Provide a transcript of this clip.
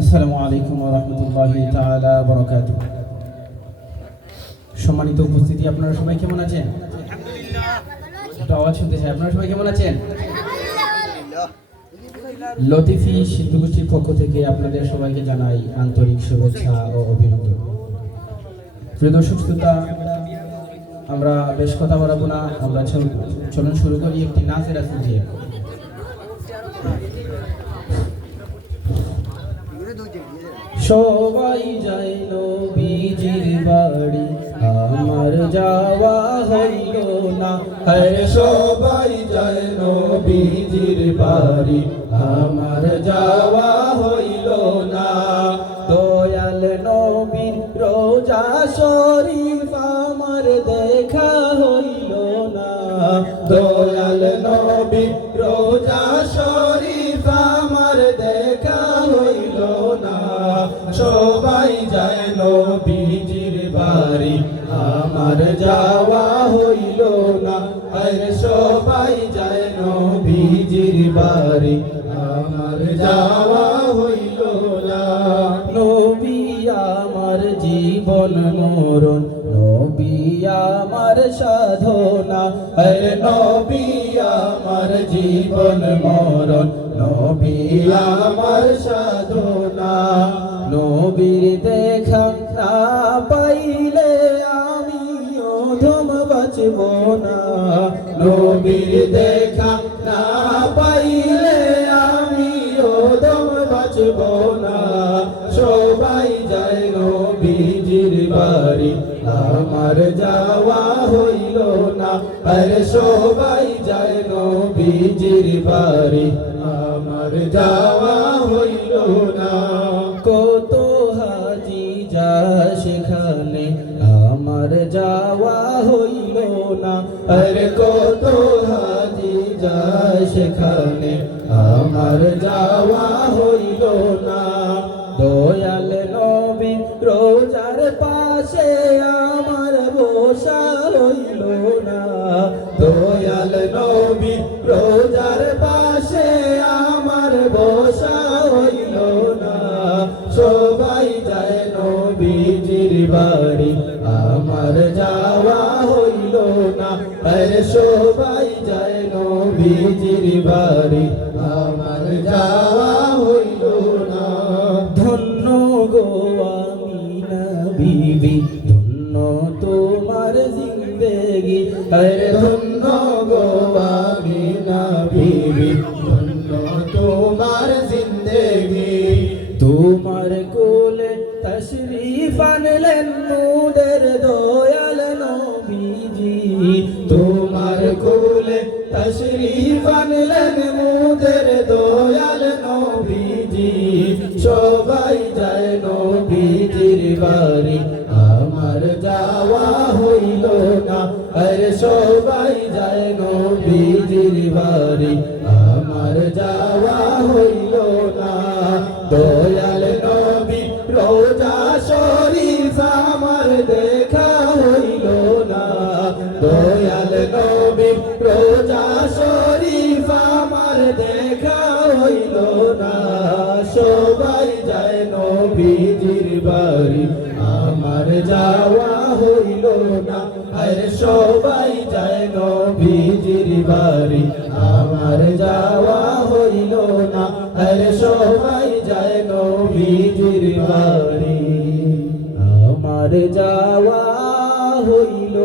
আসসালামু আলাইকুম ওয়া রাহমাতুল্লাহি তাআলা ওয়া বারাকাতুহু। সম্মানিত উপস্থিতি, আপনারা সবাই কেমন আছেন? আলহামদুলিল্লাহ। একটু আওয়াজ শুনতে চাই, আপনারা সবাই কেমন আছেন? আলহামদুলিল্লাহ। লতিফি শিল্পগোষ্ঠীর পক্ষ থেকে আপনাদের সবাইকে জানাই আন্তরিক শুভেচ্ছা ও অভিনন্দন। প্রিয় দর্শক শ্রোতা, আমরা বেশ কথা বাড়াবো না, আমরা চলুন শুরু করি একটি নাচের আসর দিয়ে। সবাই যায় নবীজির বাড়ি, আমার যাওয়া হইল না। আরে সবাই যায় নবীজির বাড়ি, আমার যাওয়া হইল না। দয়াল নবীর রোজা শরীফ আমার দেখা হইল না। দয়াল নবীর রোজা শরীফ আমার দেখা হইল না। সবাই যায় নবীজির বাড়ি, আমার যাওয়া হইল না। আরে সবাই যায় নবীজির বাড়ি, আমার যাওয়া হইল না। নবী আমার জীবন মরণ, নবী আমার সাধনা। আরে নবী আমার জীবন মরণ, নবী আমার সাধনা। নবীর দেখা না পাইলে আমি অধম বাঁচব না। নবীর দেখা না পাইলে আমি অধম বাঁচব না। সবাই যায় নবীজির বাড়ি, আমার যাওয়া হইল না। আরে সবাই যায় নবীজির বাড়ি, আমার যাওয়া হইল না। কত হাজি যা সেখানে, আমার যাওয়া হইল না। আরে কত হাজি যা সেখানে, আমার যাওয়া হইল না। দয়াল নবী রোজার পাশে আমার বসা হইল না। দয়াল নবী রোজার পাশে আমার বসা হইল না। সবাই যায় নবীজির বাড়ি, আমার যাওয়া হইল না। আরে সবাই যায় নবীজির বাড়ি, আমার যাওয়া হইল না। ধন্য গো আমিনা বিবি, ধন্য তোমার জিন্দেগি। আরে ধন্য গো আমিনা বিবি, ধন্য তোমার জিন্দেগি। তোমার কোলে তশরীফ আনলেন মোদের দয়াল নবীজি। তোমার কোলে তশরীফ আনলেন মোদের দয়াল নবীজি। সবাই যায় নবীজির বাড়ি, আমার যাওয়া হইল না। আরে সবাই যায় নবীজির বাড়ি, আমার যাওয়া হইল না। দয়াল নবী রোজা শরীফ আমার দেখা হইল না। দয়াল নবী রোজা শরীফ আমার দেখা হইল না। সবাই যায় নবীজির বাড়ি, আমার যাওয়া হইল না। আরে সবাই যায় নবীজির বাড়ি, আমার যাওয়া হইল না। আরে সবাই যায় নবীজির বাড়ি, আমার যাওয়া হইল